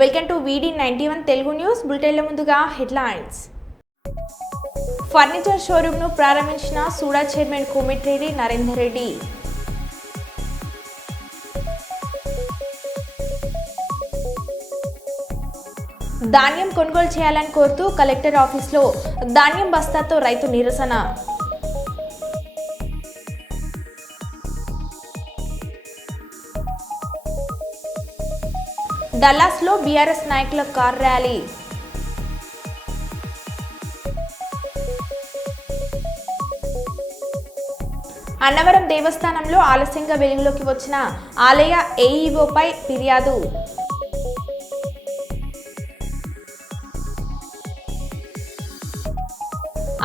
Welcome to వీడి ninety one Telugu news బులెటిన్ల ముందుగా హెడ్లైన్స్. ఫర్నిచర్ షోరూమ్ను ప్రారంభించిన సూడా చైర్మన్ కోమిటిరెడ్డి నరేందర్ రెడ్డి. ధాన్యం కొనుగోలు చేయాలని కోరుతూ కలెక్టర్ ఆఫీస్లో ధాన్యం బస్తాతో రైతు నిరసన. డల్లాస్లో బీఆర్ఎస్ నాయకుల కార్ ర్యాలీ. అన్నవరం దేవస్థానంలో ఆలస్యంగా వెలుగులోకి వచ్చిన ఆలయ ఏఈఓపై ఫిర్యాదు.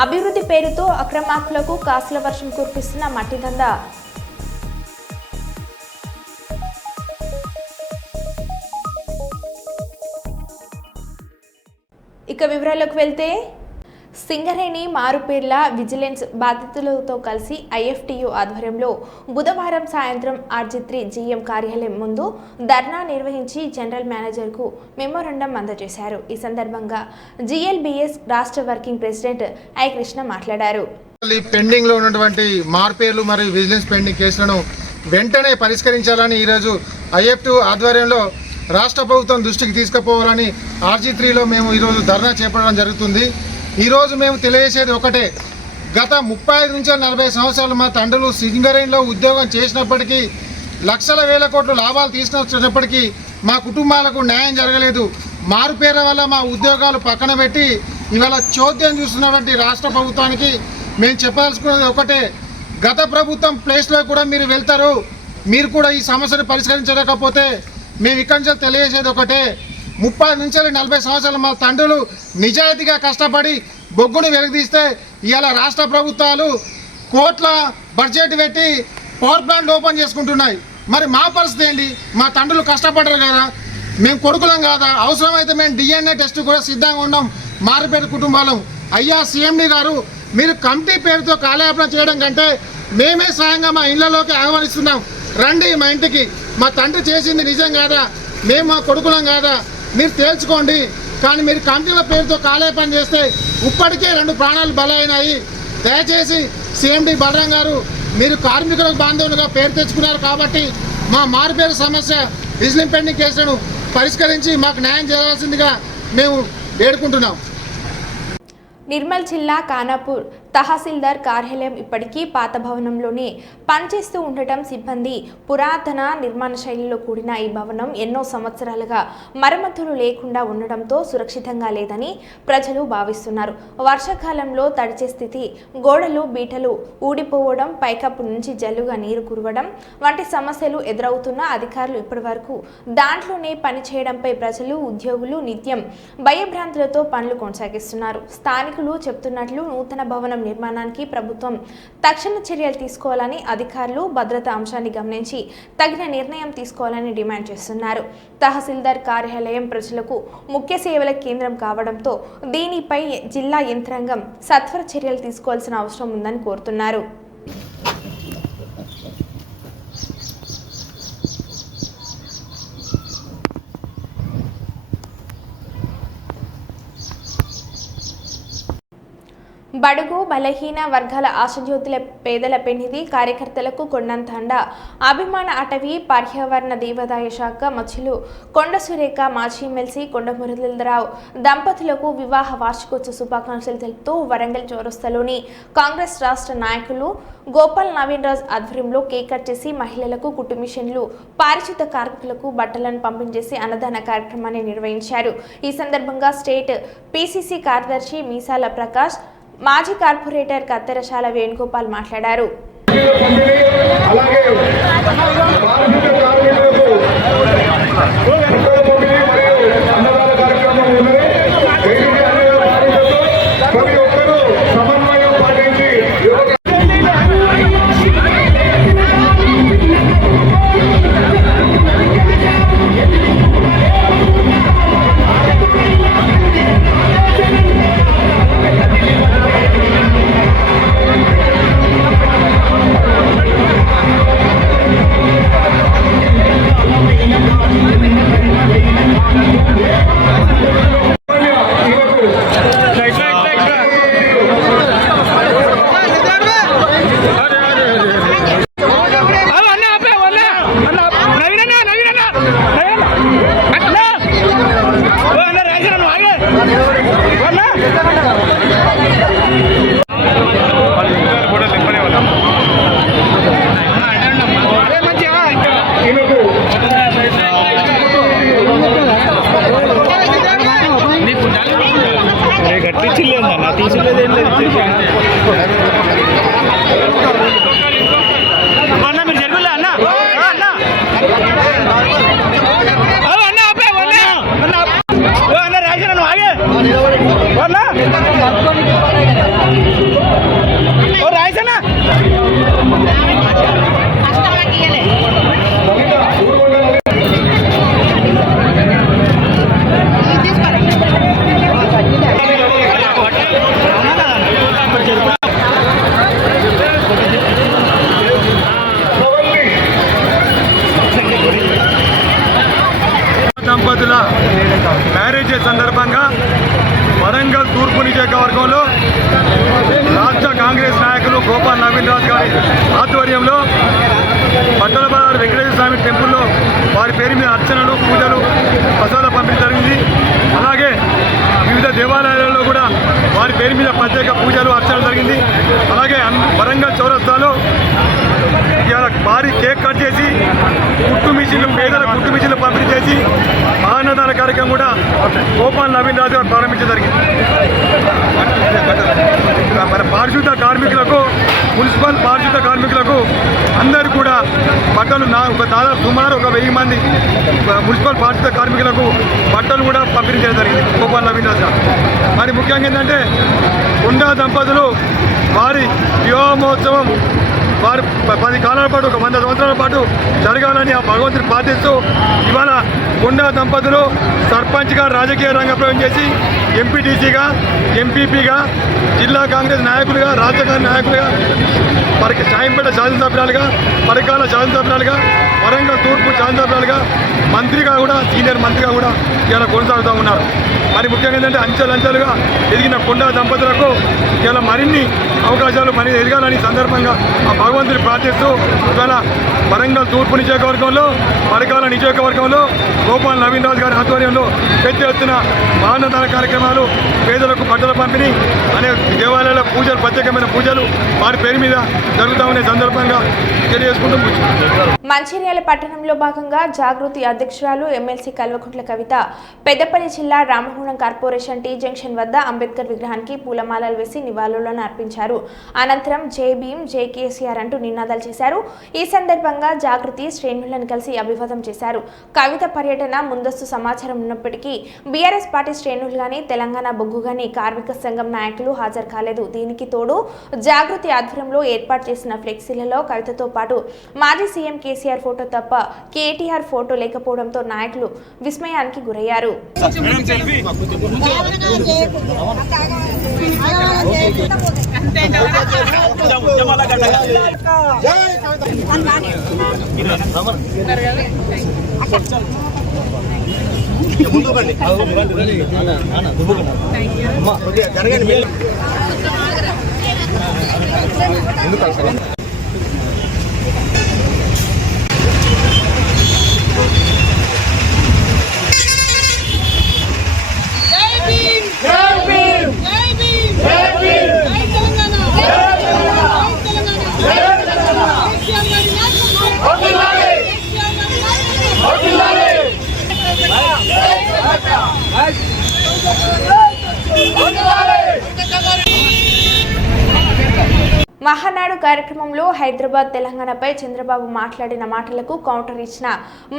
అభివృద్ధి పేరుతో అక్రమార్కులకు కాసుల వర్షం కురిపిస్తున్న మట్టిదందా వివరాలకు వెళ్తే సింగరేణి మారుపేర్ల విజిలెన్స్ బాధితులతో కలిసి ఐఎఫ్టీయూ ఆధ్వర్యంలో బుధవారం సాయంత్రం ఆర్జిత్రి జీఎం కార్యాలయం ముందు ధర్నా నిర్వహించి జనరల్ మేనేజర్కు మెమోరండం అందజేశారు. ఈ సందర్భంగా జిఎల్బిఎస్ రాష్ట్ర వర్కింగ్ ప్రెసిడెంట్ ఐ కృష్ణ మాట్లాడారు. ఈ పెండింగ్లో ఉన్నటువంటి మార్పేర్లు మరియు విజిలెన్స్ పెండింగ్ కేసులను వెంటనే పరిష్కరించాలని ఈరోజు ఐఎఫ్ ఆధ్వర్యంలో రాష్ట్ర ప్రభుత్వం దృష్టికి తీసుకుపోవాలని ఆర్జీ త్రీలో మేము ఈరోజు ధర్నా చేపట్టడం జరుగుతుంది. ఈరోజు మేము తెలియజేసేది ఒకటే. గత ముప్పై ఐదు నుంచి నలభై సంవత్సరాలు మా తండ్రులు సింగరేణిలో ఉద్యోగం చేసినప్పటికీ లక్షల వేల కోట్ల లాభాలు తీసుకొచ్చినప్పటికీ మా కుటుంబాలకు న్యాయం జరగలేదు. మారుపేర వల్ల మా ఉద్యోగాలు పక్కన పెట్టి ఇవాళ చోద్యం చూస్తున్నటువంటి రాష్ట్ర ప్రభుత్వానికి మేము చెప్పదలుచుకున్నది ఒకటే. గత ప్రభుత్వం ప్లేస్లో కూడా మీరు వెళ్తారు. మీరు కూడా ఈ సమస్యను పరిష్కరించలేకపోతే మేము ఇక్కడి నుంచి తెలియజేసేది ఒకటే. ముప్పై నుంచి నలభై సంవత్సరాలు మా తండ్రులు నిజాయితీగా కష్టపడి బొగ్గును వెలుగుదీస్తే ఇవాళ రాష్ట్ర ప్రభుత్వాలు కోట్ల బడ్జెట్ పెట్టి పవర్ ప్లాంట్ ఓపెన్ చేసుకుంటున్నాయి. మరి మా పరిస్థితి ఏంటి? మా తండ్రులు కష్టపడరు కదా. మేము కొడుకులం కాదా? అవసరమైతే మేము డిఎన్ఏ టెస్ట్ కూడా సిద్ధంగా ఉన్నాం. మారిపేట కుటుంబాలం. అయ్యా సీఎండి గారు మీరు కమిటీ పేరుతో కాలయాపన చేయడం కంటే మేమే స్వయంగా మా ఇళ్ళలోకి ఆహ్వానిస్తున్నాం. రండి మా ఇంటికి. మా తండ్రి చేసింది నిజం కాదా? మేము మా కొడుకులం కాదా? మీరు తేల్చుకోండి. కానీ మీరు కమిటీల పేరుతో కాలయాపన చేస్తే ఇప్పటికే రెండు ప్రాణాలు బలైనాయి. దయచేసి సీఎండి బలరాం గారు మీరు కార్మికులకు బాంధవులుగా పేరు తెచ్చుకున్నారు కాబట్టి మా మారుపేరు సమస్య విజిలింగ్ పెండింగ్ కేసులను పరిష్కరించి మాకు న్యాయం చేయాల్సిందిగా మేము వేడుకుంటున్నాం. నిర్మల్ జిల్లా కానాపూర్ తహసీల్దార్ కార్యాలయం ఇప్పటికీ పాత భవనంలోనే పనిచేస్తూ ఉండటం సిబ్బంది పురాతన నిర్మాణ శైలిలో కూడిన ఈ భవనం ఎన్నో సంవత్సరాలుగా మరమ్మతులు లేకుండా ఉండడంతో సురక్షితంగా లేదని ప్రజలు భావిస్తున్నారు. వర్షాకాలంలో తడిచే స్థితి గోడలు బీటలు ఊడిపోవడం పైకప్పు నుంచి జల్లుగా నీరు కురవడం వంటి సమస్యలు ఎదురవుతున్న అధికారులు ఇప్పటివరకు దాంట్లోనే పని చేయడంపై ప్రజలు ఉద్యోగులు నిత్యం భయభ్రాంతులతో పనులు కొనసాగిస్తున్నారు. స్థానికులు చెప్తున్నట్లు నూతన భవనం నిర్మాణానికి ప్రభుత్వం తక్షణ చర్యలు తీసుకోవాలని అధికారులు భద్రతా అంశాన్ని గమనించి తగిన నిర్ణయం తీసుకోవాలని డిమాండ్ చేస్తున్నారు. తహసీల్దార్ కార్యాలయం ప్రజలకు ముఖ్య సేవల కేంద్రం కావడంతో దీనిపై జిల్లా యంత్రాంగం సత్వర చర్యలు తీసుకోవాల్సిన అవసరం ఉందని కోరుతున్నారు. బడుగు బలహీన వర్గాల ఆశజ్యోతుల పేదల పెన్నిధి కార్యకర్తలకు కొండంతండ. అభిమాన అటవీ పర్యావరణ దేవాదాయ శాఖ మధ్యలు కొండ సురేఖ మాజీ ఎమ్మెల్సీ కొండ మురళీధరరావు. దంపతులకు వివాహ వార్షికోత్సవ శుభాకాంక్షలు తెలుపుతూ వరంగల్ చౌరస్తాలోని కాంగ్రెస్ రాష్ట్ర నాయకులు గోపాల్ నవీన్ రాజ్ ఆధ్వర్యంలో కేక్ కట్ చేసి మహిళలకు కుటుంబిషన్లు పారిశుద్ధ కార్మికులకు బట్టలను పంపించేసి అన్నదాన కార్యక్రమాన్ని నిర్వహించారు. ఈ సందర్భంగా స్టేట్ పిసిసి కార్యదర్శి మీసాల ప్రకాష్ మాజీ కార్పొరేటర్ కత్తెరశాల వేణుగోపాల్ మాట్లాడారు. అలాగే కాంగ్రెస్ నాయకులు గోపాల్ నవీన్ రాజు గారి ఆధ్వర్యంలో పట్టణ బజార్ వెంకటేశ్వర స్వామి టెంపుల్లో వారి పేరు మీద అర్చనలు పూజలు ప్రసాద పంపిణీ జరిగింది. అలాగే వివిధ దేవాలయాలలో కూడా వారి పేరు మీద ప్రత్యేక పూజలు అర్చన జరిగింది. అలాగే వరంగల్ చౌరస్తాలో ఇవాళ భారీ కేక్ కట్ చేసి కుట్టు మిషన్లు పేదల కుట్టు మిషన్లు పంపిణీ చేసి మహాన్నదాన కార్యక్రమం కూడా గోపాల్ నవీన్ రాజు గారు ప్రారంభించడం జరిగింది. మన పారిశుద్ధ కార్మికులకు మున్సిపల్ పారిశుద్ధ కార్మికులకు అందరూ కూడా బట్టలు నా ఒక దాదాపు సుమారు ఒక వెయ్యి మంది మున్సిపల్ పారిశుద్ధ కార్మికులకు బట్టలు కూడా పంపిణీ చేయడం జరిగింది గోపాల్ నవీన్ రాజు. మరి ముఖ్యంగా ఏంటంటే ఉండా దంపతులు వారి వివాహ మహోత్సవం వారు పది కాలాల పాటు ఒక వంద సంవత్సరాల పాటు జరగాలని ఆ భగవంతుని ప్రార్థిస్తూ ఇవాళ కొండా దంపతులు సర్పంచ్గా రాజకీయ రంగ ప్రవేశం చేసి ఎంపీటీసీగా ఎంపీపీగా జిల్లా కాంగ్రెస్ నాయకులుగా రాజకీయ నాయకులుగా పరిక సాయంపేట శాసనసభ్యురాలుగా పరికాల శాసనసభ్యురాలుగా వరంగల్ తూర్పు శాసనసభ్యురాలుగా మంత్రిగా కూడా సీనియర్ మంత్రిగా కూడా ఇలా కొనసాగుతూ ఉన్నారు. మరి ముఖ్యంగా ఏంటంటే అంచెలంచెలుగా ఎదిగిన కొండా దంపతులకు ఇలా మరిన్ని అవకాశాలు మరి ఎదగాలని సందర్భంగా ఆ భగవంతుని ప్రార్థిస్తూ ఇవాళ వరంగల్ తూర్పు నియోజకవర్గంలో పరికాల నియోజకవర్గంలో గోపాల్ నవీన్ రాజు గారి ఆధ్వర్యంలో పెద్ద ఎత్తున మహాన్నదాన కార్యక్రమాలు పేదలకు బట్టల పంపిణీ అనే దేవాలయాల పూజలు ప్రత్యేకమైన పూజలు వారి పేరు మీద జరుగుతామనే సందర్భంగా తెలియజేసుకుంటూ మంచిర్యాల పట్టణంలో భాగంగా జాగృతి అధ్యక్షురాలు ఎమ్మెల్సీ కల్వకుంట్ల కవిత పెద్దపల్లి జిల్లా రామగుణం కార్పొరేషన్ టీ జంక్షన్ వద్ద అంబేద్కర్ విగ్రహానికి పూలమాలలు వేసి నివాళులను అర్పించారు. అనంతరం జై భీం జై కేసీఆర్ అంటూ నినాదాలు చేశారు. ఈ సందర్భంగా జాగృతి శ్రేణులను కలిసి అభివాదం చేశారు. కవిత పర్యటన ముందస్తు సమాచారం ఉన్నప్పటికీ బీఆర్ఎస్ పార్టీ శ్రేణులు గాని తెలంగాణ బొగ్గు గాని కార్మిక సంఘం నాయకులు హాజరు కాలేదు. దీనికి తోడు జాగృతి ఆధ్వర్యంలో ఏర్పాటు చేసిన ఫ్లెక్సీలలో కవితతో పాటు మాజీ సీఎం కేసీఆర్ ఫోటో తప్ప కేటీఆర్ ఫోటో లేకపోవడంతో నాయకులు విస్మయానికి గురయ్యారు. జై ముందుకండి. అమ్మా కొద్దిగా జరగండి ఎందుకు మహానాడు కార్యక్రమంలో హైదరాబాద్ తెలంగాణపై చంద్రబాబు మాట్లాడిన మాటలకు కౌంటర్ ఇచ్చిన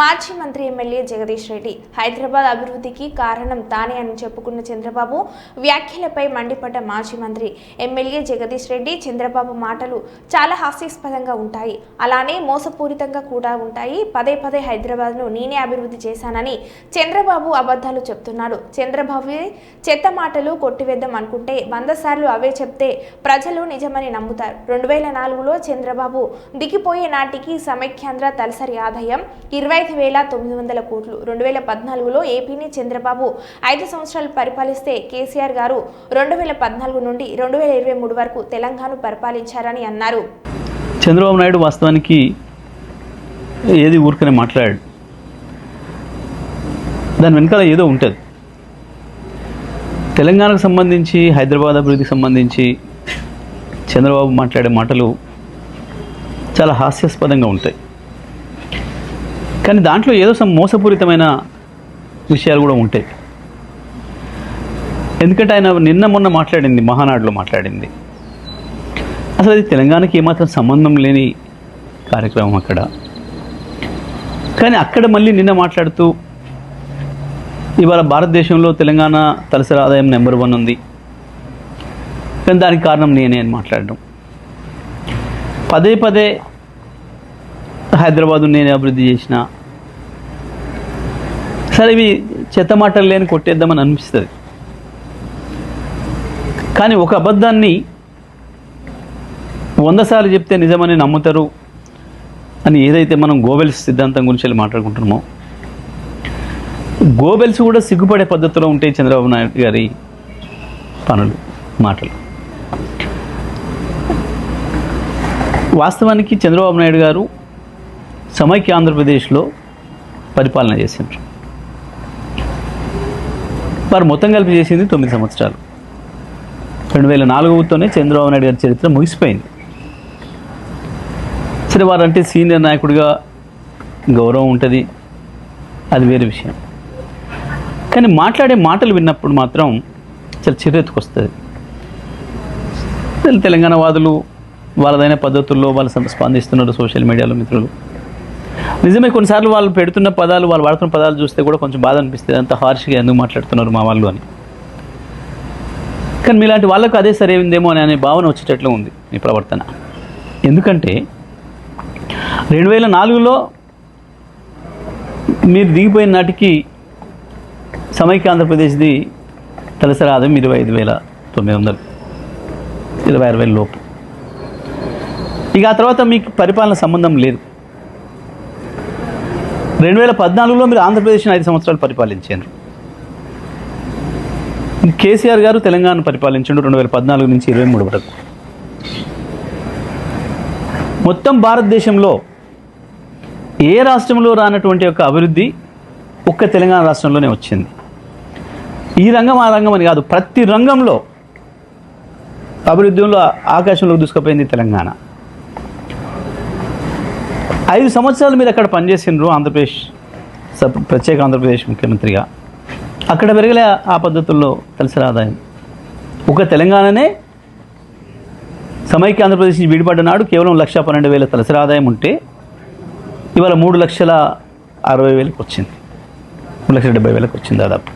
మాజీ మంత్రి ఎమ్మెల్యే జగదీష్ రెడ్డి. హైదరాబాద్ అభివృద్ధికి కారణం తానే అని చెప్పుకున్న చంద్రబాబు వ్యాఖ్యలపై మండిపడ్డ మాజీ మంత్రి ఎమ్మెల్యే జగదీష్ రెడ్డి చంద్రబాబు మాటలు చాలా హాస్యాస్పదంగా ఉంటాయి. అలానే మోసపూరితంగా కూడా ఉంటాయి. పదే పదే హైదరాబాద్ను నేనే అభివృద్ధి చేశానని చంద్రబాబు అబద్ధాలు చెప్తున్నాడు చంద్రబాబు చెత్త మాటలు కొట్టివేద్దాం అనుకుంటే వంద సార్లు అవే చెప్తే ప్రజలు నిజమని నమ్ముతారు. రెండు వేల నాలుగులో చంద్రబాబు దిగిపోయే నాటికి సమైక్యాంధ్ర తలసరి ఆదాయం ఇరవై ఐదు వేల తొమ్మిది వందల కోట్లు. రెండు వేల పద్నాలుగులో ఏపీని చంద్రబాబు ఐదు సంవత్సరాలు పరిపాలిస్తే కేసీఆర్ గారు రెండు వేల పద్నాలుగు నుండి రెండు వేల ఇరవై మూడు వరకు తెలంగాణ పరిపాలించారని అన్నారు. చంద్రబాబు నాయుడు వాస్తవానికి ఏది ఊరికనే మాట్లాడాడు. దాని వెనకాల ఏదో ఉంటుంది. తెలంగాణకు సంబంధించి హైదరాబాద్ అభివృద్ధికి సంబంధించి చంద్రబాబు మాట్లాడే మాటలు చాలా హాస్యాస్పదంగా ఉంటాయి. కానీ దాంట్లో ఏదో some మోసపూరితమైన విషయాలు కూడా ఉంటాయి. ఎందుకంటే ఆయన నిన్న మొన్న మాట్లాడింది మహానాడులో మాట్లాడింది. అసలు అది తెలంగాణకి ఏమాత్రం సంబంధం లేని కార్యక్రమం అక్కడ. కానీ అక్కడ మళ్ళీ నిన్న మాట్లాడుతూ ఇవాళ భారతదేశంలో తెలంగాణ తలసరి ఆదాయం నెంబర్ వన్ ఉంది. కానీ దానికి కారణం నేనే అని మాట్లాడడం. పదే పదే హైదరాబాదు నేనే అభివృద్ధి చేసిన సరే ఇవి చెత్త మాటలు లేని కొట్టేద్దామని అనిపిస్తుంది. కానీ ఒక అబద్ధాన్ని వంద సార్లు చెప్తే నిజమని నమ్ముతారు అని ఏదైతే మనం గోబెల్స్ సిద్ధాంతం గురించి వెళ్ళి మాట్లాడుకుంటున్నామో గోబెల్స్ కూడా సిగ్గుపడే పద్ధతిలో ఉంటాయి చంద్రబాబు నాయుడు గారి పనులు మాటలు. వాస్తవానికి చంద్రబాబు నాయుడు గారు సమైక్య ఆంధ్రప్రదేశ్లో పరిపాలన చేసిండ్రు. వారు మొత్తం కలిపి చేసింది తొమ్మిది సంవత్సరాలు. రెండు వేల నాలుగుతోనే చంద్రబాబు నాయుడు గారి చరిత్ర ముగిసిపోయింది. సరే వారంటే సీనియర్ నాయకుడిగా గౌరవం ఉంటుంది. అది వేరే విషయం. కానీ మాట్లాడే మాటలు విన్నప్పుడు మాత్రం చాలా చిరెత్తుకొస్తుంది తెలంగాణ వాదులు వాళ్ళదైన పద్ధతుల్లో వాళ్ళు స్పందిస్తున్నారు సోషల్ మీడియాలో మిత్రులు. నిజమే కొన్నిసార్లు వాళ్ళు పెడుతున్న పదాలు వాళ్ళు వాడుతున్న పదాలు చూస్తే కూడా కొంచెం బాధ అనిపిస్తుంది. అంత హార్ష్గా ఎందుకు మాట్లాడుతున్నారు మా వాళ్ళు అని. కానీ మీలాంటి వాళ్ళకు అదే సరైందేమో అని అనే భావన వచ్చేటట్లు ఉంది మీ ప్రవర్తన. ఎందుకంటే రెండు వేల నాలుగులో మీరు దిగిపోయిన నాటికి సమైక్య ఆంధ్రప్రదేశ్ది తలసరి ఆదాయం ఇరవై ఐదు వేల తొమ్మిది వందలు. ఇరవై ఆరు వేల లోపు. ఇక ఆ తర్వాత మీకు పరిపాలన సంబంధం లేదు. రెండు వేల పద్నాలుగులో మీరు ఆంధ్రప్రదేశ్ని ఐదు సంవత్సరాలు పరిపాలించారు. కేసీఆర్ గారు తెలంగాణ పరిపాలించండు రెండు వేల పద్నాలుగు నుంచి ఇరవై మూడు వరకు. మొత్తం భారతదేశంలో ఏ రాష్ట్రంలో రానటువంటి యొక్క అభివృద్ధి ఒక్క తెలంగాణ రాష్ట్రంలోనే వచ్చింది. ఈ రంగం ఆ రంగం అని కాదు ప్రతి రంగంలో అభివృద్ధిలో ఆకాశంలోకి దూసుకుపోయింది తెలంగాణ. ఐదు సంవత్సరాలు మీరు అక్కడ పనిచేసిండ్రు ఆంధ్రప్రదేశ్ ప్రత్యేక ఆంధ్రప్రదేశ్ ముఖ్యమంత్రిగా. అక్కడ పెరగలే ఆ పద్ధతుల్లో తలసరి ఆదాయం ఒక తెలంగాణనే సమైక్య ఆంధ్రప్రదేశ్ నుంచి విడిపడ్డ నాడు కేవలం లక్ష పన్నెండు వేల తలసరి ఆదాయం ఉంటే ఇవాళ మూడు లక్షల అరవై వేలకు వచ్చింది. మూడు లక్షల డెబ్బై వేలకు వచ్చింది దాదాపు.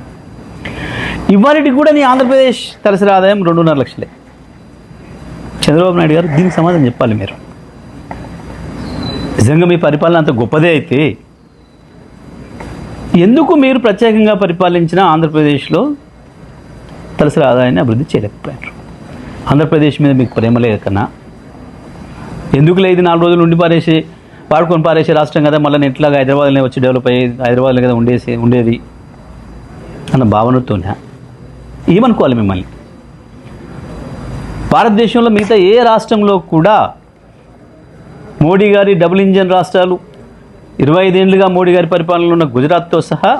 ఇవాళకి కూడా నీ ఆంధ్రప్రదేశ్ తలసరి ఆదాయం రెండున్నర లక్షలే. చంద్రబాబు నాయుడు గారు దీనికి సమాధానం చెప్పాలి మీరు. నిజంగా మీ పరిపాలన అంత గొప్పదే అయితే ఎందుకు మీరు ప్రత్యేకంగా పరిపాలించిన ఆంధ్రప్రదేశ్లో తలసరి ఆదాయాన్ని అభివృద్ధి చేయలేకపోయారు? ఆంధ్రప్రదేశ్ మీద మీకు ప్రేమ లేదు కన్నా? ఎందుకు లేదు నాలుగు రోజులు ఉండి పారేసి పాడుకొని పారేసే రాష్ట్రం కదా మళ్ళీ ఎట్లాగా హైదరాబాద్లోనే వచ్చి డెవలప్ అయ్యి హైదరాబాద్లో కదా ఉండేసి ఉండేది అన్న భావనతోనే? ఏమనుకోవాలి మిమ్మల్ని? భారతదేశంలో మిగతా ఏ రాష్ట్రంలో కూడా మోడీ గారి డబుల్ ఇంజన్ రాష్ట్రాలు. ఇరవై ఐదేళ్ళుగా మోడీ గారి పరిపాలనలో ఉన్న గుజరాత్తో సహా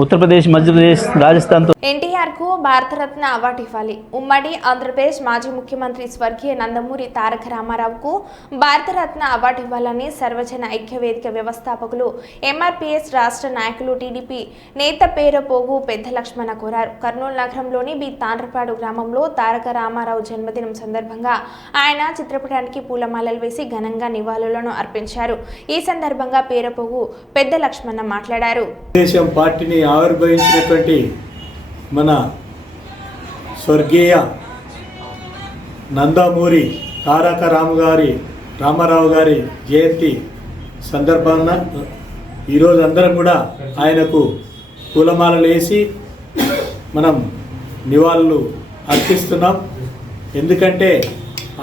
ఉత్తరప్రదేశ్ మధ్యప్రదేశ్ రాజస్థాన్తో ఎన్టీఆర్కు భారతరత్న అవార్డు ఇవ్వాలి. ఉమ్మడి ఆంధ్రప్రదేశ్ మాజీ ముఖ్యమంత్రి స్వర్గీయ నందమూరి తారక రామారావుకు భారతరత్న అవార్డు ఇవ్వాలని సర్వజన ఐక్య వేదిక వ్యవస్థాపకులు ఎంఆర్పీఎస్ రాష్ట్ర నాయకులు టీడీపీ నేత పేరపోగు పెద్ద లక్ష్మణ కోరారు. కర్నూలు నగరంలోని బి. తాండ్రపాడు గ్రామంలో తారక రామారావు జన్మదినం సందర్భంగా ఆయన చిత్రపటానికి పూలమాలలు వేసి ఘనంగా నివాళులను అర్పించారు. ఈ సందర్భంగా పేరపోగు పెద్ద లక్ష్మణ మాట్లాడారు పార్టీని ఆవిర్భవించినటువంటి మన స్వర్గీయ నందమూరి తారక రాము గారి రామారావు గారి జయంతి సందర్భాన ఈరోజు అందరం కూడా ఆయనకు పూలమాలలు వేసి మనం నివాళులు అర్పిస్తున్నాం. ఎందుకంటే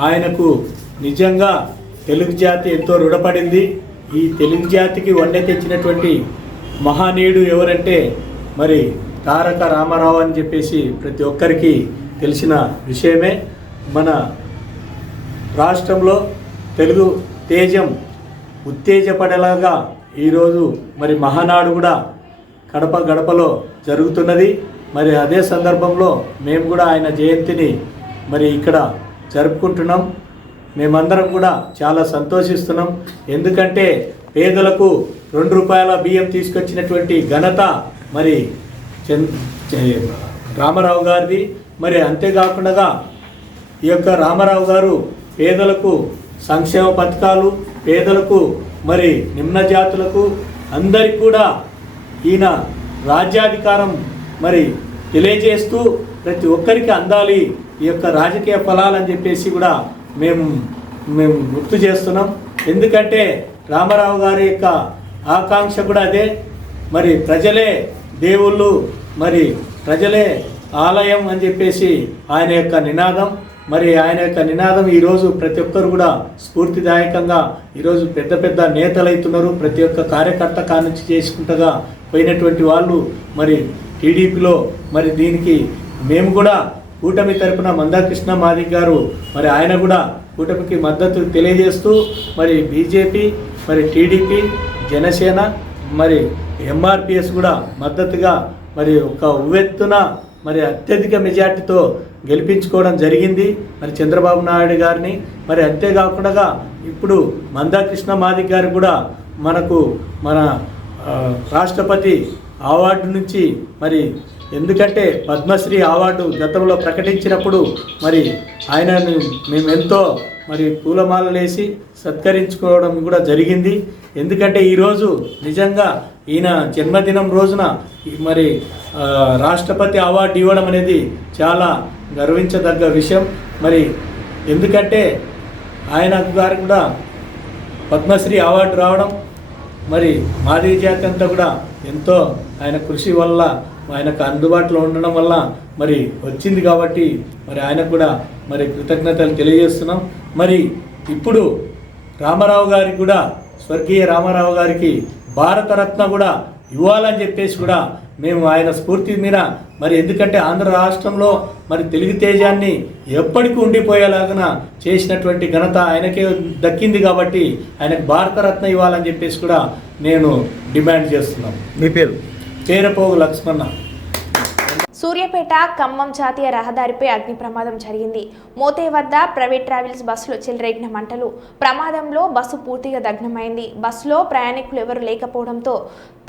ఆయనకు నిజంగా తెలుగు జాతి ఎంతో రుణపడింది. ఈ తెలుగు జాతికి వండె తెచ్చినటువంటి మహానీయుడు ఎవరంటే మరి తారక రామారావు అని చెప్పేసి ప్రతి ఒక్కరికి తెలిసిన విషయమే. మన రాష్ట్రంలో తెలుగు తేజం ఉత్తేజపడేలాగా ఈరోజు మరి మహానాడు కూడా కడప గడపలో జరుగుతున్నది. మరి అదే సందర్భంలో మేము కూడా ఆయన జయంతిని మరి ఇక్కడ జరుపుకుంటున్నాం. మేమందరం కూడా చాలా సంతోషిస్తున్నాం. ఎందుకంటే పేదలకు రెండు రూపాయల బియ్యం తీసుకొచ్చినటువంటి ఘనత మరి రామారావు గారిది. మరి అంతేకాకుండా ఈ యొక్క రామారావు గారు పేదలకు సంక్షేమ పథకాలు పేదలకు మరి నిమ్న జాతులకు అందరికి కూడా ఈయన రాజ్యాధికారం మరి తెలియజేస్తూ ప్రతి ఒక్కరికి అందాలి ఈ యొక్క రాజకీయ ఫలాలని చెప్పేసి కూడా మేము మేము గుర్తు చేస్తున్నాం. ఎందుకంటే రామారావు గారి యొక్క ఆకాంక్ష కూడా అదే. మరి ప్రజలే దేవుళ్ళు మరి ప్రజలే ఆలయం అని చెప్పేసి ఆయన యొక్క నినాదం. మరి ఆయన యొక్క నినాదం ఈరోజు ప్రతి ఒక్కరు కూడా స్ఫూర్తిదాయకంగా ఈరోజు పెద్ద పెద్ద నేతలు అవుతున్నారు ప్రతి ఒక్క కార్యకర్త కానుంచి చేసుకుంటగా పోయినటువంటి వాళ్ళు మరి టీడీపీలో మరి దీనికి మేము కూడా కూటమి తరపున మందాకృష్ణ మాదిక్ గారు మరి ఆయన కూడా కూటమికి మద్దతు తెలియజేస్తూ మరి బీజేపీ మరి టీడీపీ జనసేన మరి ఎంఆర్పిఎస్ కూడా మద్దతుగా మరి ఒక ఉవ్వెత్తున మరి అత్యధిక మెజార్టీతో గెలిపించుకోవడం జరిగింది. మరి చంద్రబాబు నాయుడు గారిని మరి అంతేకాకుండా ఇప్పుడు మందాకృష్ణ మాదిక్ గారు కూడా మనకు మన రాష్ట్రపతి అవార్డు నుంచి మరి ఎందుకంటే పద్మశ్రీ అవార్డు గతంలో ప్రకటించినప్పుడు మరి ఆయనను మేము ఎంతో మరి పూలమాలలేసి సత్కరించుకోవడం కూడా జరిగింది. ఎందుకంటే ఈరోజు నిజంగా ఈయన జన్మదినం రోజున మరి రాష్ట్రపతి అవార్డు ఇవ్వడం అనేది చాలా గర్వించదగ్గ విషయం. మరి ఎందుకంటే ఆయన గారు కూడా పద్మశ్రీ అవార్డు రావడం మరి మాదిరి జాతి అంతా కూడా ఎంతో ఆయన కృషి వల్ల ఆయనకు అందుబాటులో ఉండడం వల్ల మరి వచ్చింది కాబట్టి మరి ఆయనకు కూడా మరి కృతజ్ఞతలు తెలియజేస్తున్నాం. మరి ఇప్పుడు రామారావు గారికి కూడా స్వర్గీయ రామారావు గారికి భారతరత్న కూడా ఇవ్వాలని చెప్పేసి కూడా మేము ఆయన స్ఫూర్తి మీద మరి ఎందుకంటే ఆంధ్ర రాష్ట్రంలో మరి తెలుగు తేజాన్ని ఎప్పటికీ ఉండిపోయేలాగా చేసినటువంటి ఘనత ఆయనకే దక్కింది కాబట్టి ఆయనకు భారతరత్న ఇవ్వాలని చెప్పేసి కూడా నేను డిమాండ్ చేస్తున్నాను. మీ పేరు? పేరపోగు లక్ష్మణ. సూర్యాపేట ఖమ్మం జాతీయ రహదారిపై అగ్ని ప్రమాదం జరిగింది. మోతే వద్ద ప్రైవేట్ ట్రావెల్స్ బస్సులో చెలరేగిన మంటలు. ప్రమాదంలో బస్సు పూర్తిగా దగ్నమైంది బస్సులో ప్రయాణికులు ఎవరు లేకపోవడంతో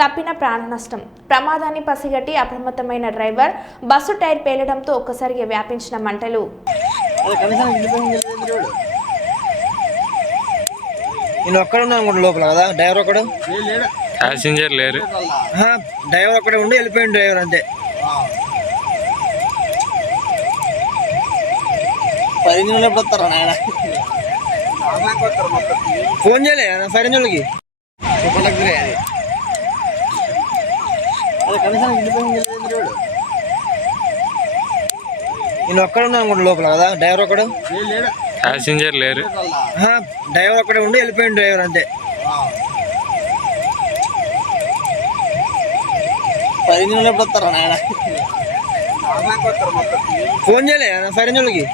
తప్పిన ప్రాణ నష్టం. ప్రమాదాన్ని పసిగట్టి అప్రమత్తమైన డ్రైవర్ బస్సు టైర్ పేలడంతో ఒక్కసారిగా వ్యాపించిన మంటలు. నేను లోపల కదా? డ్రైవర్ ప్యాసింజర్ లేరు. డ్రైవర్ ఒక్కడే ఉండి వెళ్ళిపోయింది డ్రైవర్ అంతే. నిమిషాలు ఎప్పుడు వస్తారా నాయన? ఫోన్ చేయలే పది నిమిషాలకి చెప్పలకి అది అది కనీసం. నేను ఒక్కడ ఉన్నాను అనుకుంటా లోపల కదా? డ్రైవర్ ఒక్కడు? ప్యాసింజర్ లేరు. డ్రైవర్ ఒక్కడే ఉండి వెళ్ళిపోయింది డ్రైవర్ అంతే. నిమిషాలు ఎప్పుడు వస్తారా నాయన ఫోన్ చేయలే నిమిషాలకి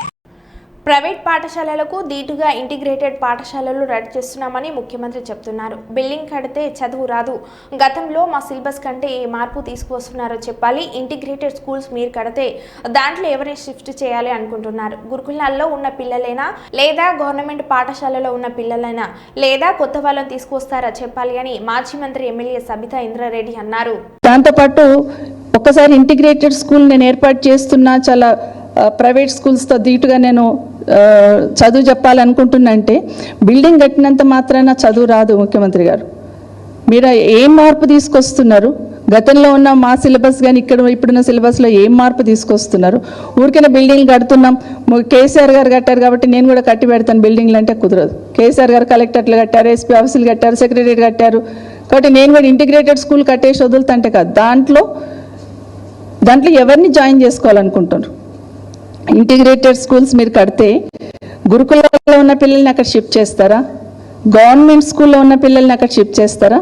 ప్రైవేట్ పాఠశాలలకు దీటుగా ఇంటిగ్రేటెడ్ పాఠశాలలు రెడీ చేస్తున్నామని ముఖ్యమంత్రి చెప్తున్నారు. బిల్డింగ్ కడితే చదువు రాదు. గతంలో మా సిలబస్ కంటే ఏ మార్పు తీసుకువస్తున్నారో చెప్పాలి. ఇంటిగ్రేటెడ్ స్కూల్స్ మీరు కడితే దాంట్లో ఎవరిని షిఫ్ట్ చేయాలి అనుకుంటున్నారు? గురుకులాల్లో ఉన్న పిల్లలైనా? లేదా గవర్నమెంట్ పాఠశాలలో ఉన్న పిల్లలైనా? లేదా కొత్త వాళ్ళని తీసుకువస్తారా చెప్పాలి అని మాజీ మంత్రి ఎమ్మెల్యే సబితా ఇంద్రారెడ్డి అన్నారు. దాంతోపాటు ఒక్కసారి ఇంటిగ్రేటెడ్ స్కూల్ నేను ఏర్పాటు చేస్తున్నా చాలా ప్రైవేట్ స్కూల్స్తో ధీటుగా నేను చదువు చెప్పాలనుకుంటున్నంటే బిల్డింగ్ కట్టినంత మాత్రాన చదువు రాదు ముఖ్యమంత్రి గారు. మీరు ఏం మార్పు తీసుకొస్తున్నారు? గతంలో ఉన్న మా సిలబస్ కానీ ఇక్కడ ఇప్పుడున్న సిలబస్లో ఏం మార్పు తీసుకొస్తున్నారు? ఊరికైనా బిల్డింగ్లు కడుతున్నాం. కేసీఆర్ గారు కట్టారు కాబట్టి నేను కూడా కట్టి పెడతాను బిల్డింగ్లు అంటే కుదరదు. కేసీఆర్ గారు కలెక్టర్లు కట్టారు ఎస్పీ ఆఫీసులు కట్టారు సెక్రటరీ కట్టారు. కాబట్టి నేను కూడా ఇంటిగ్రేటెడ్ స్కూల్ కట్టేసి వదులుతుంటే కాదు. దాంట్లో దాంట్లో ఎవరిని జాయిన్ చేసుకోవాలనుకుంటున్నారు? ఇంటిగ్రేటెడ్ స్కూల్స్ మీరు కడితే గురుకులాల్లో ఉన్న పిల్లల్ని అక్కడ షిఫ్ట్ చేస్తారా? గవర్నమెంట్ స్కూల్లో ఉన్న పిల్లల్ని అక్కడ షిఫ్ట్ చేస్తారా?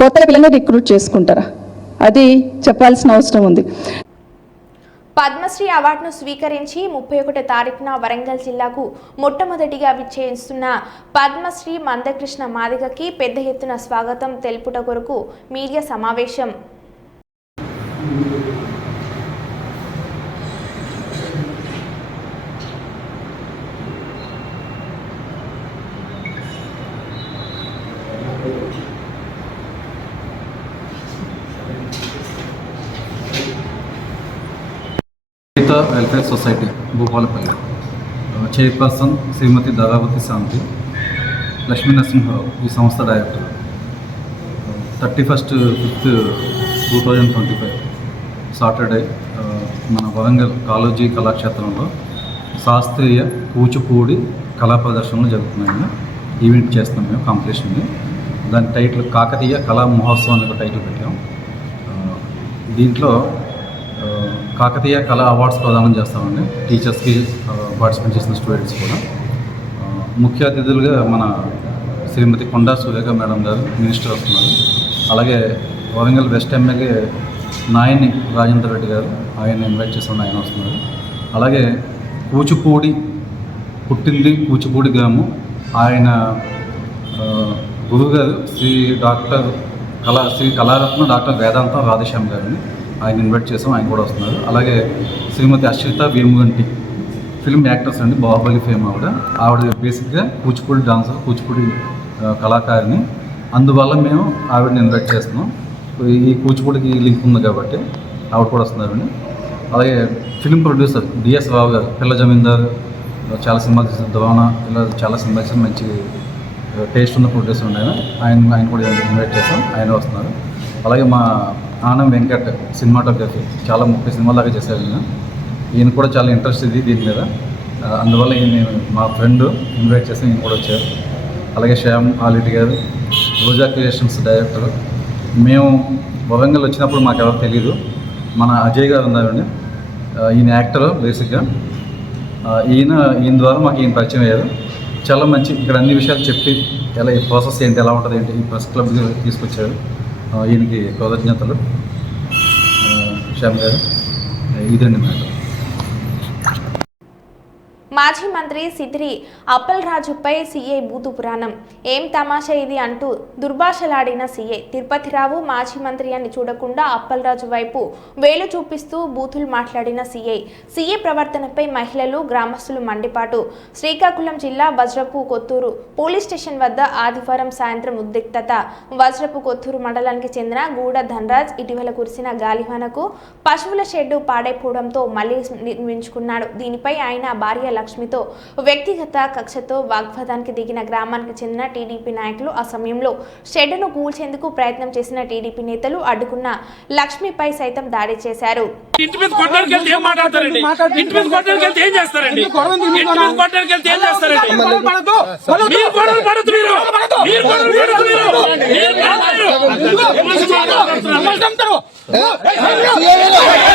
కొత్త పిల్లల్ని రిక్రూట్ చేసుకుంటారా? అది చెప్పాల్సిన అవసరం ఉంది. పద్మశ్రీ అవార్డును స్వీకరించి ముప్పై ఒకటో తారీఖున వరంగల్ జిల్లాకు మొట్టమొదటిగా విచ్చేయిస్తున్న పద్మశ్రీ మందకృష్ణ మాదిగకి పెద్ద ఎత్తున స్వాగతం తెలుపుట కొరకు మీడియా సమావేశం మిగతా welfare society Bhupalpally chairperson Shrimati Dadavathi Shanti Lakshmi Narasimharao ఈ సంస్థ director thirty first fifth two thousand twenty five Saturday మన వరంగల్ కాలోజీ కళాక్షేత్రంలో శాస్త్రీయ కూచిపూడి కళా ప్రదర్శనలు జరుగుతున్నాయి ఈవెంట్ చేస్తున్నాం మేము కాంపిటీషన్ని దాని టైటిల్ కాకతీయ కళా మహోత్సవం అనే ఒక టైటిల్ పెట్టాం. దీంట్లో కాకతీయ కళా అవార్డ్స్ ప్రదానం చేస్తామండి. టీచర్స్కి పార్టిసిపేట్ చేసిన స్టూడెంట్స్ కూడా. ముఖ్య అతిథులుగా మన శ్రీమతి కొండా సురేఖ మేడం గారు మినిస్టర్ వస్తున్నారు. అలాగే వరంగల్ వెస్ట్ ఎమ్మెల్యే నాయని రాజేందర్ రెడ్డి గారు ఆయన ఇన్వైట్ చేసిన ఆయన వస్తున్నారు. అలాగే కూచిపూడి పుట్టింది కూచిపూడి గ్రామం. ఆయన గురువుగారు శ్రీ డాక్టర్ కళా శ్రీ కళారత్న డాక్టర్ వేదాంత రాధేశ్యామ్ గారిని. ఆయన ఇన్వైట్ చేసాం ఆయన కూడా వస్తున్నారు. అలాగే శ్రీమతి అశ్విత వేముగంటి ఫిల్మ్ యాక్టర్స్ అండి బాహుబలి ఫేమ్ ఆవిడ. ఆవిడ బేసిక్గా కూచిపూడి డాన్సర్ కూచిపూడి కళాకారిని కళాకారిణి. అందువల్ల మేము ఆవిడని ఇన్వైట్ చేస్తున్నాం. ఈ కూచిపూడికి లింక్ ఉంది కాబట్టి ఆవిడ కూడా వస్తున్నారండి అలాగే ఫిల్మ్ ప్రొడ్యూసర్ డిఎస్ రావు గారు పిల్ల జమీందార్ చాలా సినిమాలు చేసిన దోణ ఇలా చాలా సినిమాలు చేసిన మంచి టేస్ట్ ఉన్న ప్రొడ్యూసర్ ఉండే ఆయన. ఆయన ఆయన కూడా ఇన్వైట్ చేస్తాం ఆయన వస్తున్నారు. అలాగే మా ఆనం వెంకట్ సినిమాటోగ్రఫీ. చాలా ముప్పై సినిమాలాగా చేశారు ఈయన. ఈయన కూడా చాలా ఇంట్రెస్ట్ ఇది దీని మీద. అందువల్ల ఈయన మా ఫ్రెండ్ ఇన్వైట్ చేసి ఈయన కూడా వచ్చారు. అలాగే శ్యామ్ ఆలిటి గారు రోజా క్రియేషన్స్ డైరెక్టర్. మేము వరంగల్ వచ్చినప్పుడు మాకు ఎవరు తెలియదు మన అజయ్ గారు ఉన్నారండి. ఈయన యాక్టర్ బేసిక్గా. ఈయన ఈయన ద్వారా మాకు ఈయన పరిచయం అయ్యారు. చాలా మంచి ఇక్కడ అన్ని విషయాలు చెప్పి ఎలా ఈ ప్రాసెస్ ఏంటి ఎలా ఉంటుంది ఏంటి ఈ ప్రెస్ క్లబ్ తీసుకొచ్చారు. ఈయనకి కృతజ్ఞతలు. శ్యామ్ గారు ఇదండి మ్యాటర్ మాజీ మంత్రి సిద్రి అప్పల్ రాజుపై సీఐ బూతు పురాణం. ఏం తమాషా ఇది అంటూ దుర్భాషలాడిన సీఐ తిరుపతిరావు మాజీ మంత్రి అని చూడకుండా అప్పల్ రాజు వైపు వేలు చూపిస్తూ బూతులు మాట్లాడిన సీఐ సీఐ ప్రవర్తనపై మహిళలు గ్రామస్తులు మండిపాటు. శ్రీకాకుళం జిల్లా వజ్రపు కొత్తూరు పోలీస్ స్టేషన్ వద్ద ఆదివారం సాయంత్రం ఉద్రిక్తత. వజ్రపు కొత్తూరు మండలానికి చెందిన గూడ ధనరాజ్ ఇటీవల కురిసిన గాలివానకు పశువుల షెడ్డు పాడైపోవడంతో మళ్ళీ నిర్మించుకున్నాడు. దీనిపై ఆయన భార్య లక్ష్మితో వ్యక్తిగత కక్షతో వాగ్వాదానికి దిగిన గ్రామానికి చెందిన టీడీపీ నాయకులు ఆ సమయంలో షెడ్డును కూల్చేందుకు ప్రయత్నం చేసిన టీడీపీ నేతలు అడ్డుకున్న లక్ష్మిపై సైతం దాడి చేశారు ఇంటి మీద కొట్టడానికి వెళ్తే ఏం మాట్లాడతారండి ఇంటి మీద కొట్టడానికి వెళ్తే ఏం చేస్తారండి ఇంటి మీద కొట్టడానికి వెళ్తే ఏం చేస్తారండి మీరు గొడవలు పడద్దు మీరు మీరు గొడవలు పడద్దు మీరు మీరు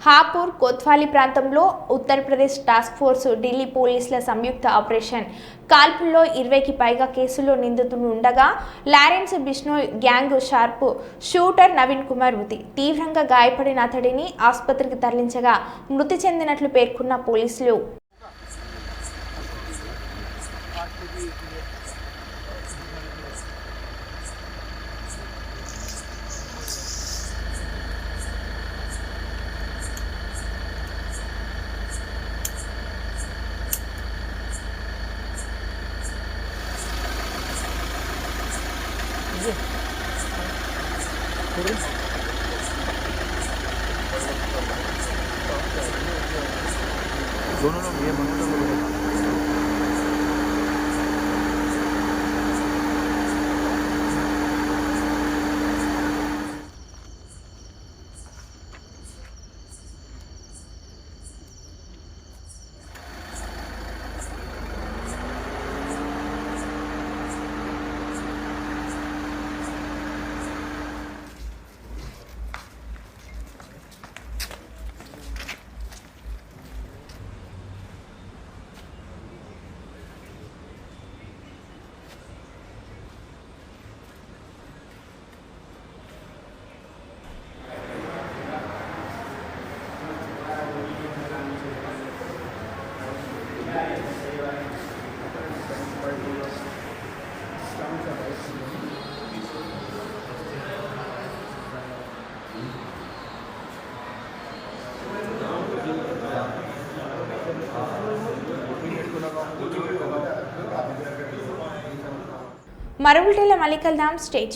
హాపూర్ కోత్వాలి ప్రాంతంలో ఉత్తరప్రదేశ్ టాస్క్ ఫోర్స్ ఢిల్లీ పోలీసుల సంయుక్త ఆపరేషన్. కాల్పుల్లో ఇరవైకి పైగా కేసుల్లో నిందితులు ఉండగా Lawrence Bishnoi gang sharp shooter Naveen Kumar మృతి తీవ్రంగా గాయపడిన అతడిని ఆసుపత్రికి తరలించగా మృతి చెందినట్లు పేర్కొన్న పోలీసులు. మరొకటిలో మళ్ళీ కలుద్దాం. స్టేట్